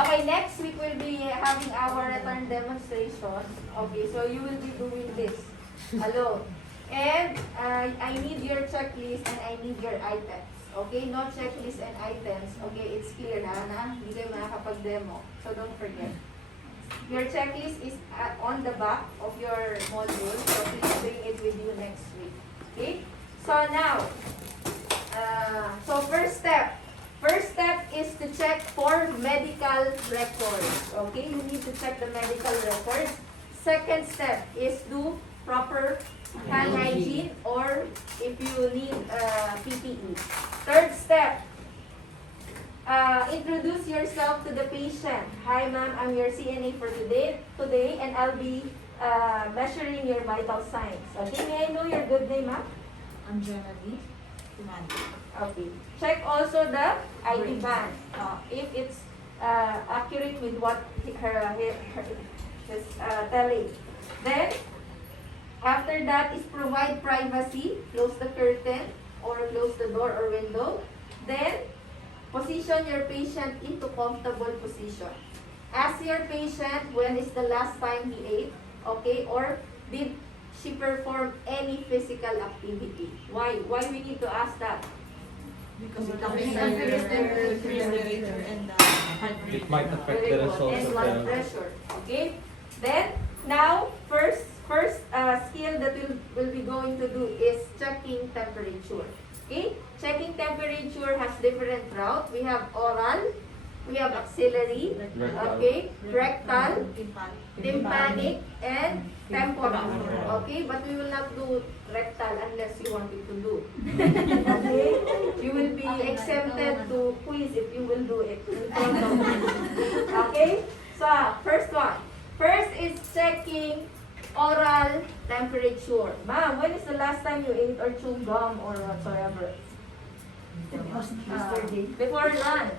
Okay, next week we'll be having our return demonstration. Okay, so you will be doing this alone. And I need your checklist and I need your items. Okay, no checklist and items. Okay, it's clear na hindi kayo makakapag-demo. So don't forget. Your checklist is on the back of your module. So please bring it with you next week. Okay? So now, so first step. First step is to check for medical records. Okay, you need to check the medical records. Second step is do proper hand hygiene or if you need PPE. Third step, introduce yourself to the patient. Hi ma'am, I'm your CNA for today and I'll be measuring your vital signs. Okay, may I know your good name, ma'am? I'm Germany. Tympanic. Okay. Check also the ID band. If it's accurate with what her is telling. Then, after that is provide privacy. Close the curtain or close the door or window. Then, position your patient into comfortable position. Ask your patient when is the last time he ate. Okay? Or did she perform any physical activity? Why? Why we need to ask that? Because it affects the refrigerator and the heart rate. It might affect the results and of blood the... pressure. Okay? Then, now, first skill that we'll be going to do is checking temperature. Okay? Checking temperature has different route. We have oral, we have axillary, okay, rectal, tympanic, and temporal. Okay? But we will not do rectal unless you want it to do. Okay? You will be exempted to quiz if you will do it in front of me. Okay? So, first one. First is checking oral temperature. Ma'am, when is the last time you ate or chewed gum or whatsoever? Yesterday. Before lunch.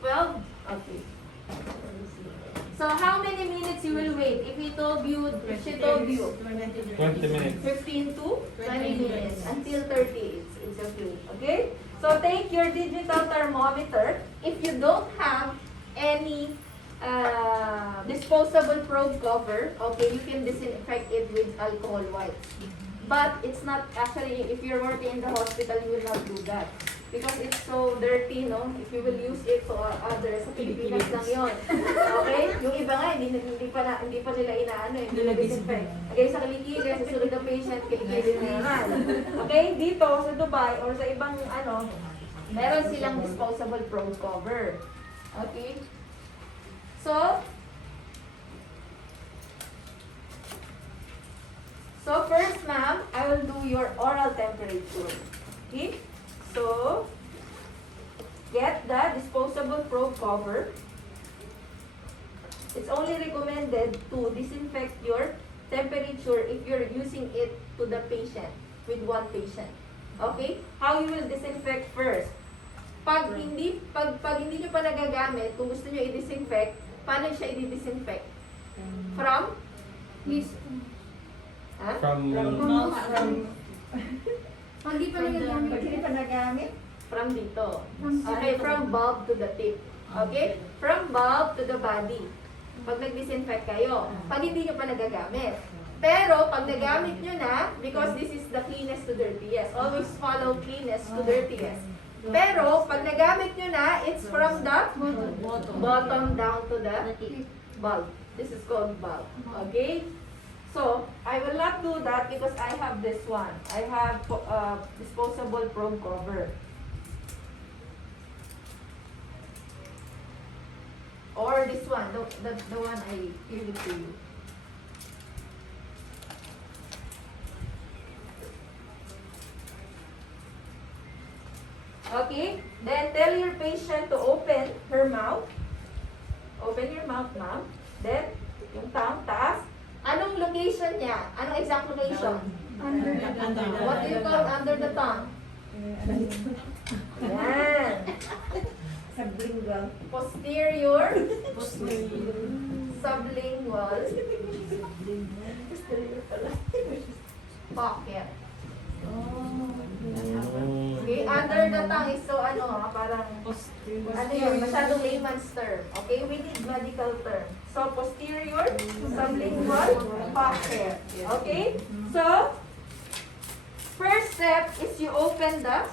12? Okay. So how many minutes you will wait? If he told you, if she told you 20 minutes. 15 to 20 minutes until 30, it's okay. Okay? So take your digital thermometer. If you don't have any disposable probe cover, okay, you can disinfect it with alcohol wipes. But it's not actually, if you're working in the hospital, you will not do that. Because it's so dirty, no? If you will use it to others, sa Pilipinas lang yun. Okay? Yung iba nga, hindi pa nila inaano eh. Hindi nila disinfect. Okay, sa kilikili, sa sulod ng patient, kilikili na naman. Okay? Dito, sa Dubai, or sa ibang ano, meron silang disposable probe cover. Okay? So first, ma'am, I will do your oral temperature. Okay? So, get the disposable probe cover. It's only recommended to disinfect your temperature if you're using it to the patient, with one patient. Okay? How you will disinfect first? Pag hindi nyo pa nagagamit, kung gusto nyo i-disinfect, paano siya i-disinfect? From? Please. From Hindi pa nagagamit? From dito. Okay, from bulb to the tip. Okay? From bulb to the body. Pag nag-disinfect kayo. Pag hindi nyo pa nagagamit. Pero, pag nagamit nyo na, because this is the cleanest to dirtiest. Always follow cleanest to dirtiest. Pero, pag nagamit nyo na, it's from the bottom down to the bulb. This is called bulb. Okay? So, I will not do that because I have this one. I have disposable probe cover. Or this one, the one I give it to you. Okay? Then tell your patient to open her mouth. Open your mouth, ma'am. Then, yung tongue, taas. Anong location niya? Anong exact location? Under the What do you call under the tongue? Yan. Sublingual. Posterior. Sublingual. Pocket. Okay, under the tongue is so ano ha, parang, ano yun, masyadong layman's term. Okay, we need medical term. So, posterior, sublingual, pocket. Okay? So, first step is you open the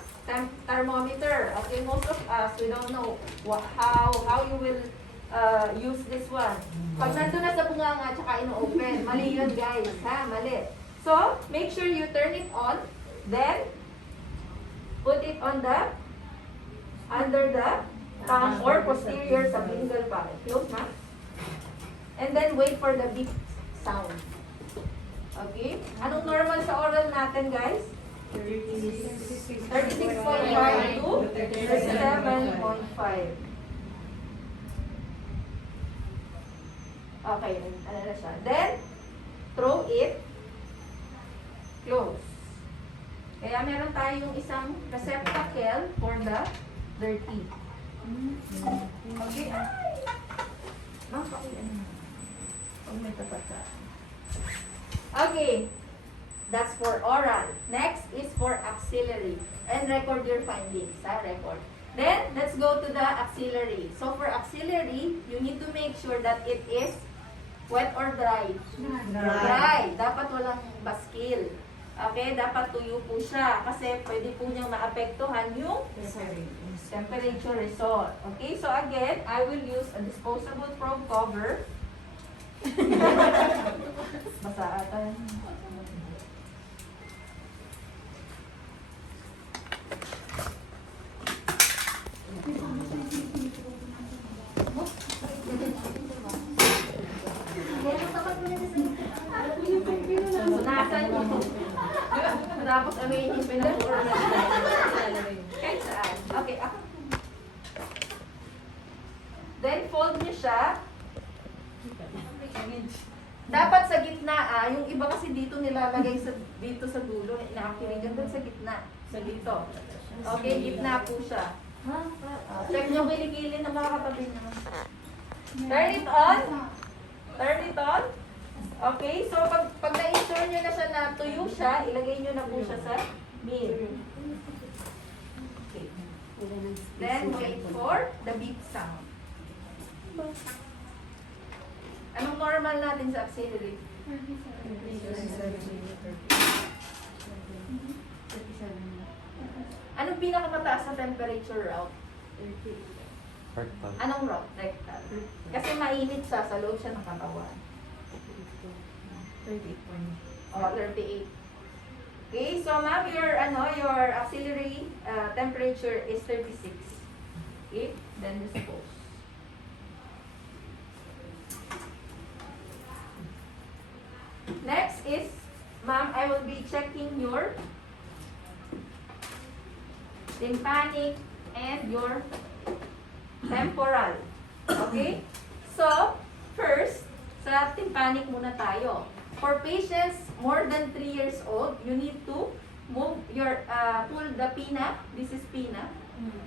thermometer. Okay, most of us, we don't know how you will use this one. Pag nandun na sa bunganga, tsaka ino-open. Mali yun guys, ha? Mali. So, make sure you turn it on. Then, put it on the, under the thumb or posterior sublingual pocket. Close na. And then, wait for the beep sound. Okay? Anong normal sa oral natin, guys? 36.5 to 37.5. Okay, ano na siya. Then, throw it, close. Kaya meron tayong isang receptacle for the dirty. Okay? Ma'am, pakiano na. Huwag may tapat ka. Okay. That's for oral. Next is for auxiliary. And record your findings. Record. Then, let's go to the auxiliary. So, for auxiliary, you need to make sure that it is wet or dry? Dry. Dapat walang baskil. Okay? Dapat tuyo po siya. Kasi pwede po niyang maapektuhan yung temperature result. Okay? So, again, I will use a disposable probe cover. Basa ata. Punasan mo. Tapos amin yung pinapura na. Kahit saan. Okay, ako. Then fold niyo siya. Dapat sa gitna yung iba kasi dito nilalagay dito sa dulo, inaakirigan doon sa gitna. Sa dito. Okay, gitna po siya. Check nyo kilikili na mga katabi nyo. Turn it on. Turn it on. Okay, so pag na-ensure nyo na siya na tuyo siya, ilagay nyo na po siya sa mid. Okay. Then wait for the beep sound. Anong normal natin sa auxiliary? 37. Anong pinakamataas na temperature route? Rectal. Anong route? Rectal. Kasi mainit siya, sa loob siya ng katawan. 38. Oh, 38. Okay, so ma'am, your auxiliary temperature is 36. Okay, then dispose. Next is, ma'am, I will be checking your tympanic and your temporal. Okay? So, first, sa tympanic muna tayo. For patients more than 3 years old, you need to move your, pull the pinna, this is pinna,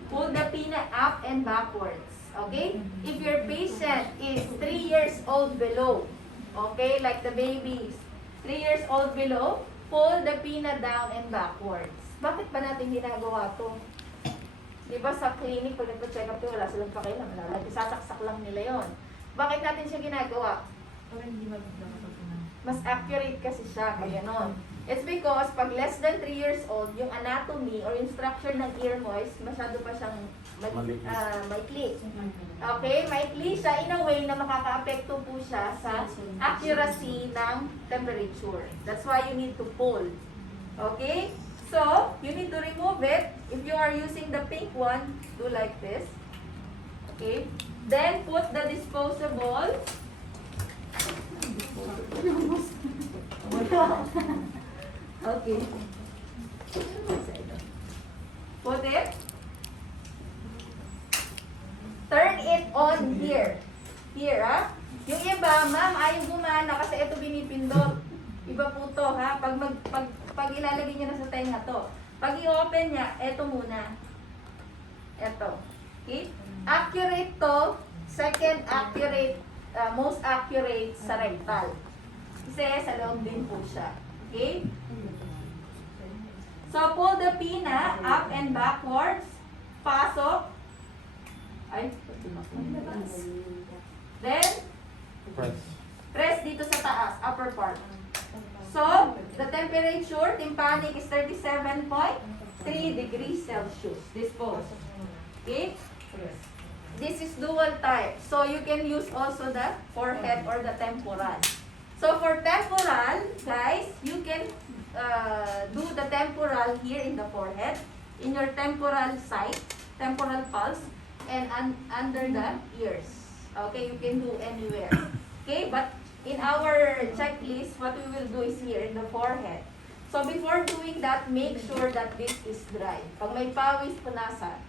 pull the pinna up and backwards. Okay? If your patient is 3 years old below, okay, like the babies, 3 years old below, pull the pinna down and backwards. Bakit ba natin ginagawa to? Diba sa clinic, pag nagpa-check up to, wala silang pakialam, sasaksak lang nila yon. Bakit natin siya ginagawa? Mas accurate kasi siya, pag gano'n. It's because pag less than 3 years old, yung anatomy or yung structure ng ear mo is masyado pa siyang maikli. Okay? Maikli siya in a way na makaka-apekto po siya sa accuracy ng temperature. That's why you need to pull. Okay? So, you need to remove it. If you are using the pink one, do like this. Okay? Then, put the disposable. Okay. Put it. Turn it on here. Here, ha? Yung iba, ma'am, ayaw gumana kasi ito binipindot. Iba po to, ha? Pag ilalagay niya na sa tenga to. Pag i-open niya, ito muna. Ito. Okay? Accurate to. Second accurate, most accurate sa rectal. Kasi sa loob din po siya. Okay? So, pull the pinna up and backwards. Fast Then, Press. press dito sa taas, upper part. So, the temperature, tympanic is 37.3 degrees Celsius. Dispose. Okay? This is dual type. So, you can use also the forehead or the temporal. So, for temporal, guys, you can do the temporal here in the forehead, in your temporal site, temporal pulse, and under the ears. Okay, you can do anywhere. Okay, but in our checklist, what we will do is here in the forehead. So before doing that, make sure that this is dry. Pag may pawis, punasan.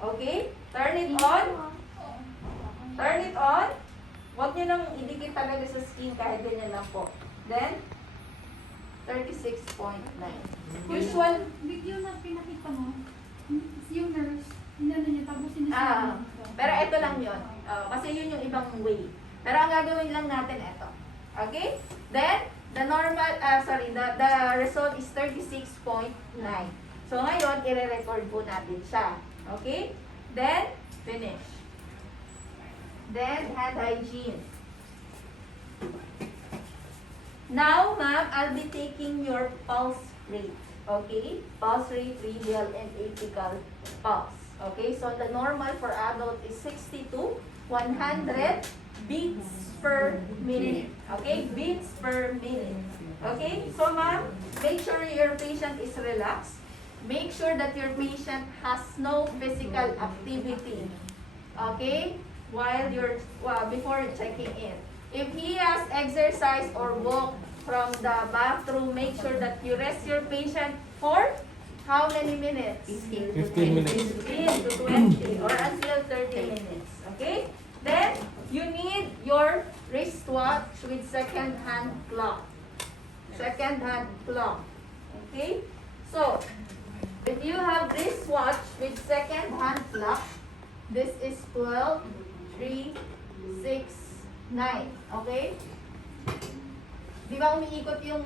Okay? Turn it on. Turn it on. Huwag nyo nang idikit talaga sa skin kahit ganyan lang po. Then, 36.9. Usual. Video na pinakita mo, yung nurse, inano niya, tapos sinasabi. Pero ito lang yun. Kasi yun yung ibang way. Pero ang gagawin lang natin ito. Okay? Then, the normal, the result is 36.9. So, ngayon, i-record po natin siya. Okay? Then, finish. Then, hand hygiene. Now, ma'am, I'll be taking your pulse rate. Okay? Pulse rate, radial and apical pulse. Okay? So, the normal for adult is 60 to 100 beats per minute. Okay? Beats per minute. Okay? So, ma'am, make sure your patient is relaxed. Make sure that your patient has no physical activity. Okay? Before checking in. If he has exercise or walk from the bathroom, make sure that you rest your patient for how many minutes? 15 minutes. 15 to 20 or until 30 minutes. Okay? Then, you need your wristwatch with second hand clock. Second hand clock. Okay? So, if you have wristwatch with second hand clock, this is 12, 3, 6, 9. Okay? Di ba umiikot yung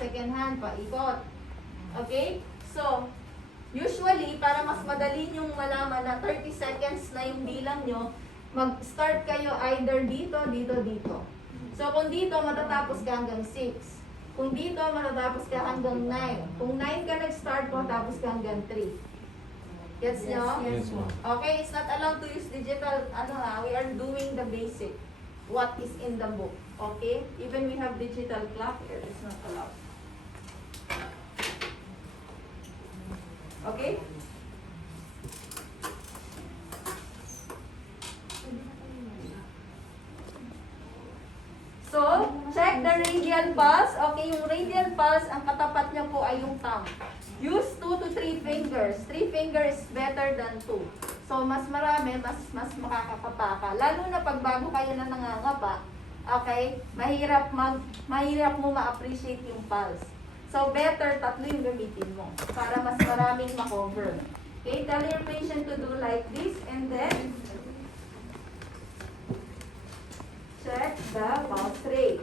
second hand pa, ikot. Okay? So, usually, para mas madali nyong malaman na 30 seconds na yung bilang nyo, mag-start kayo either dito, dito, dito. So, kung dito, matatapos ka hanggang 6. Kung dito, matatapos ka hanggang 9. Kung 9 ka nag-start po, tapos ka hanggang 3. Gets nyo? Yes, ma'am. Okay, it's not allowed to use digital, we are doing the basic. What is in the book. Okay? Even we have digital clock here, it's not allowed. Okay? So, check the radial pulse. Okay, yung radial pulse, ang katapat niya po ay yung thumb. Use 2 to 3 fingers. 3 fingers is better than 2. So, mas marami, mas makakapapa. Lalo na pag bago kayo na nangangapa, okay, mahirap mo ma-appreciate yung pulse. So, better 3 yung gamitin mo para mas maraming ma-cover. Okay, tell your patient to do like this and then check the pulse rate.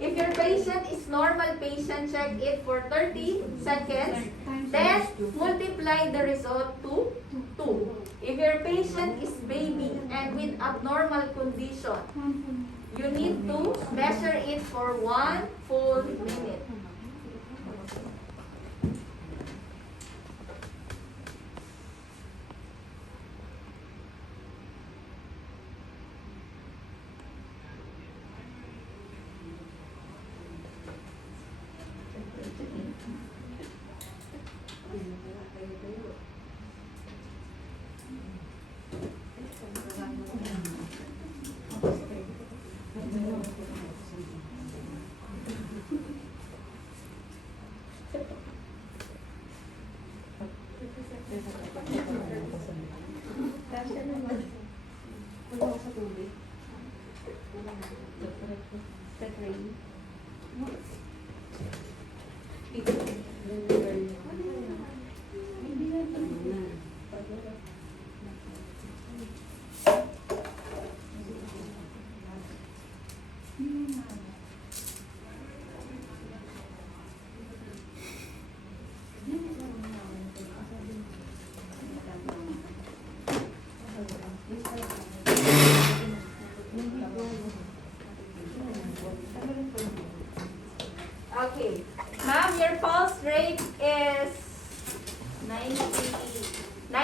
If your patient is normal patient, check it for 30 seconds. Then, multiply the result to 2. If your patient is baby and with abnormal condition, you need to measure it for 1 full minute.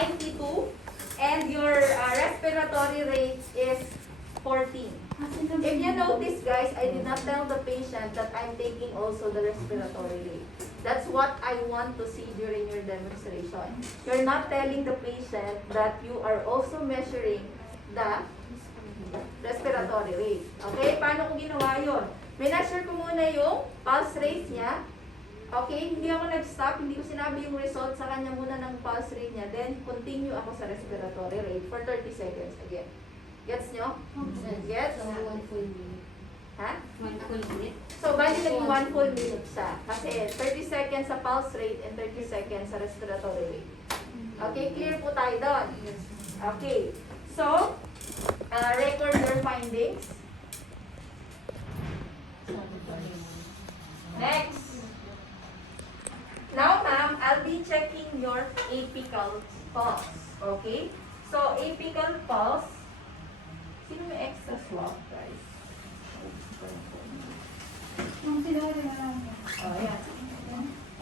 92, and your respiratory rate is 14. If you notice, guys, I did not tell the patient that I'm taking also the respiratory rate. That's what I want to see during your demonstration. You're not telling the patient that you are also measuring the respiratory rate. Okay? Paano ko ginawa yun? Minasure ko muna yung pulse rate niya. Okay? Hindi ako nag-stop. Hindi ko sinabi yung result sa kanya muna ng pulse rate niya. Then, continue ako sa respiratory rate for 30 seconds again. Gets nyo? Gets? So, 1 full minute. Ha? 1 full minute. So, bali naging 1 full minute siya. Kasi 30 seconds sa pulse rate and 30 seconds sa respiratory rate. Okay, clear po tayo doon. Okay. So, record your findings. Next. Now, ma'am, I'll be checking your apical pulse. Okay? So, apical pulse. Sino may extra swab, guys? Yung sinari na lang. Oh, yan.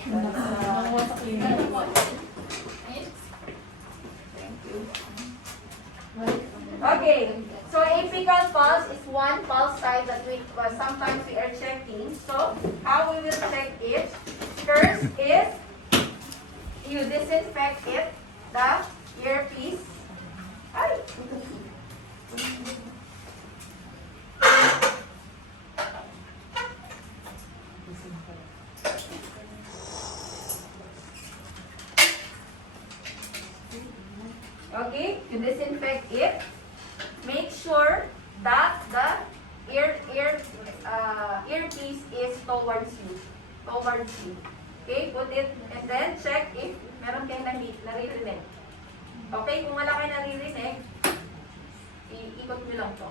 Nakuha sa clinic. Thank you. Okay, so apical pulse is one pulse side that we sometimes we are checking. So how we will check it? First is you disinfect it, the earpiece. Ay. Okay, you disinfect it. Make sure that the earpiece is towards you. Okay, put it and then check if meron kayong naririnig. Okay, kung wala kayong naririnig, iikot nyo lang to.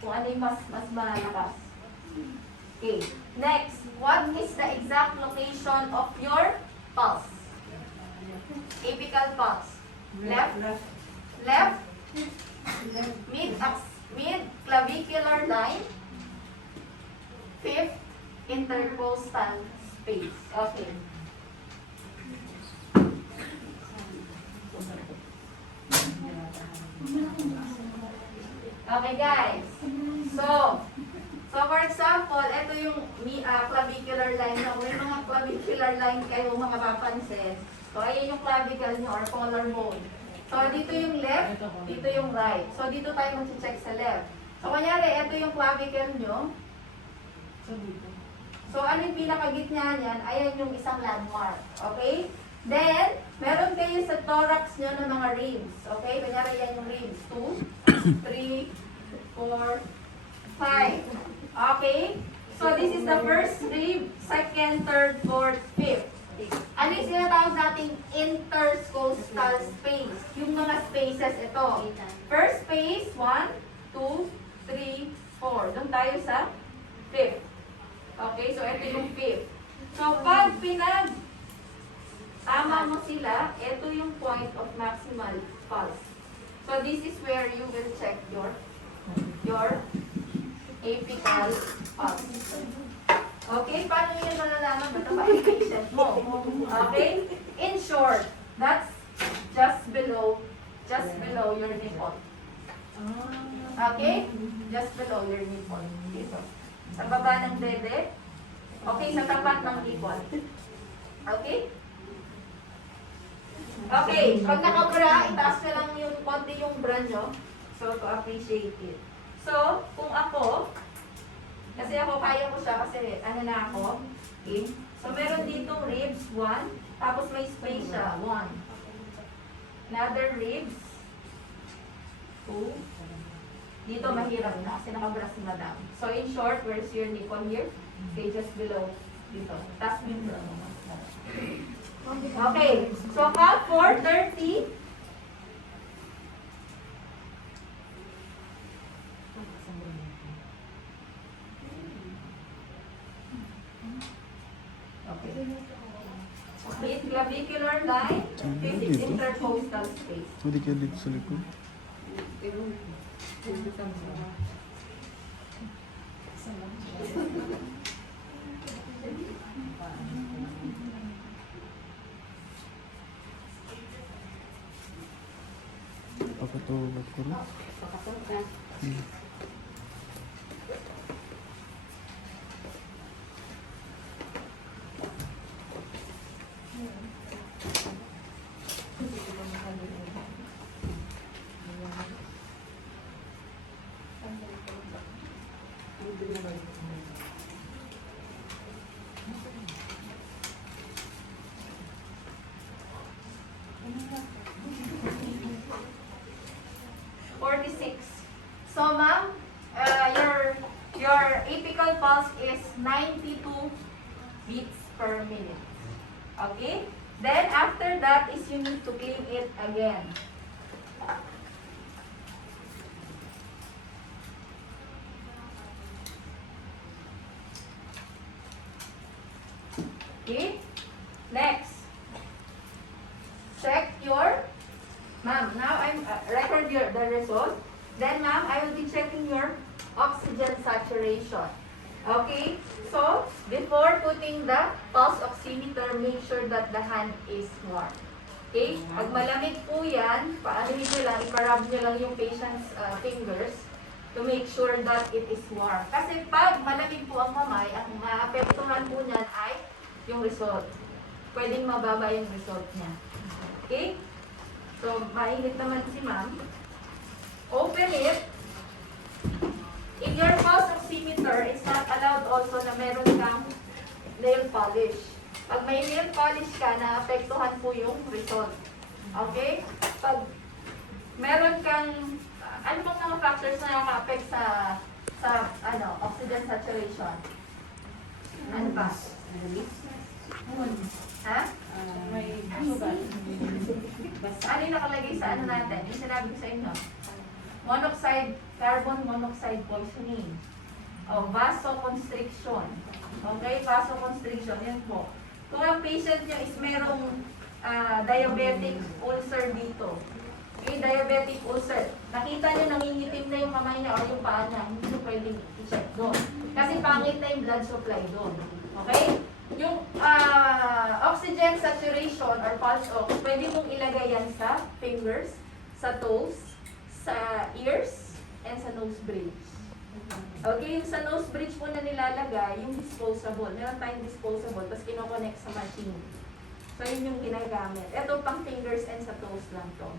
Kung ano yung mas malakas. Okay, next, what is the exact location of your pulse? Apical pulse. Left, mid clavicular line, 5th intercostal space. Okay. Okay, guys. So for example, ito yung clavicular line nyo. May mga clavicular line kayo mga papansin. So, ayan yung clavicle nyo or collarbone. So, dito yung left, dito yung right. So, dito tayo mag-check sa left. So, kunyari, ito yung clavicle nyo. So, ano yung pinakagitna niyan? Ayan yung isang landmark. Okay? Then, meron kayo sa thorax nyo ng mga ribs. Okay? Kunyari, yan yung ribs. 2, 3, 4, 5. Okay? So, this is the first rib, second, third, fourth, fifth. Ano yung sinatawag nating intercostal space? Yung mga spaces ito. First space, 1, 2, 3, 4. Doon tayo sa fifth. Okay, so ito yung fifth. So pag tama mo sila, ito yung point of maximal pulse. So this is where you will check your apical pulse. Okay, paano nyo malalaman na ito yung patient mo? Okay? In short, that's just below your nipple. Okay? Just below your nipple. Okay, so, sa baba ng dede. Okay, sa tapat ng nipple. Okay? Okay, pag nakabra, itaas na lang yung konti yung bra nyo. So, to appreciate it. So, kung ako, kasi ako, kaya ko siya kasi ano na ako. Okay? So, meron ditong ribs, 1. Tapos may space siya, 1. Another ribs, 2. Dito mahirap na kasi nakabra si madam. So, in short, where's your nipple here? Okay, just below. Dito. Taas mo yung bra mo. Okay. So, count for 30. Mid-clavicular line, 5th intercostal space. Hindi ka dito sa likod. Nakatulog ko na. Pakasok ka. So, ma'am, your apical pulse is 92 beats per minute. Okay? Then, after that is you need to clean it again. Okay? Next. Check your, ma'am, now I'm record the result. Then, ma'am, I will be checking your oxygen saturation. Okay? So, before putting the pulse oximeter, make sure that the hand is warm. Okay? Pag malamig po yan, paanohin nyo lang, iparub nyo lang yung patient's fingers to make sure that it is warm. Kasi pag malamig po ang kamay, ang maapektuhan po niyan ay yung result. Pwedeng mababa yung result niya. Okay? So, mainit naman si ma'am. Open it. In your pulse oximeter, it's not allowed also na meron kang nail polish. Pag may nail polish ka, naapektuhan po yung result. Okay? Pag meron kang, ano bang mga factors na nakaka-affect sa oxygen saturation? Ano ba? Ha? May sugar. Ano yung nakalagay sa ano natin? Yung sinabi ko sa inyo. Carbon monoxide poisoning. O, vasoconstriction. Okay, vasoconstriction. Yan po. Kung ang patient nyo is merong diabetic ulcer dito. Okay, diabetic ulcer. Nakita nyo nangingitim na yung kamay niya o yung paa niya. Hindi nyo pwedeng i-check doon. Kasi pangit na yung blood supply doon. Okay? Yung oxygen saturation or pulse ox, pwede mong ilagay yan sa fingers, sa toes, sa ears, and sa nose bridge. Okay, yung sa nose bridge po na nilalagay, yung disposable. Meron tayong disposable, tapos kinoconnect sa machine. So, yun yung ginagamit. Ito pang fingers and sa toes lang to.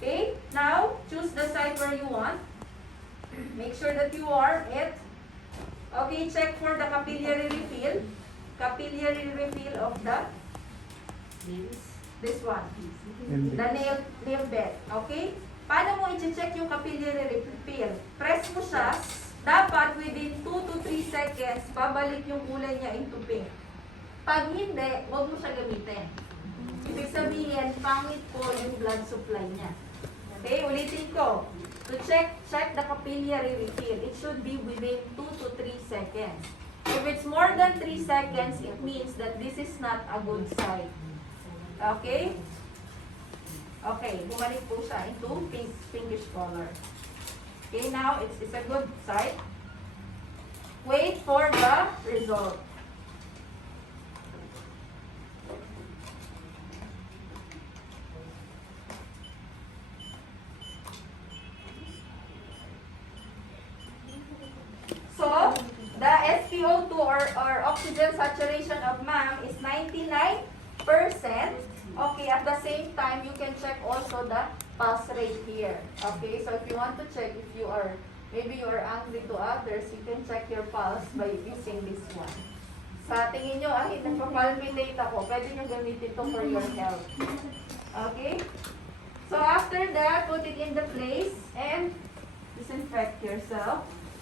Okay, now, choose the side where you want. Make sure that you warm it. Okay, check for the capillary refill. Capillary refill of the this one, the nail bed. Okay? Paano mo i-check yung capillary refill? Press mo siya. Dapat within 2 to 3 seconds, pabalik yung kulay niya into pink. Pag hindi, huwag mo siya gamitin. Ibig sabihin, pangit po yung blood supply niya. Okay? Ulitin ko. To check the capillary refill, it should be within 2 to 3 seconds. If it's more than 3 seconds, it means that this is not a good sign. Okay? Okay, bumalik po siya into pinkish color. Okay, now it's a good sign. Wait for the result. So, the SpO2 or oxygen saturation of ma'am is 99%. Okay, at the same time, you can check also the pulse rate here. Okay, so if you want to check if you are, maybe you are angry to others, you can check your pulse by using this one. Sa tingin nyo, nagpa-palpitate ako, pwede nyo gamitin ito for your health. Okay? So after that, put it in the place and disinfect yourself.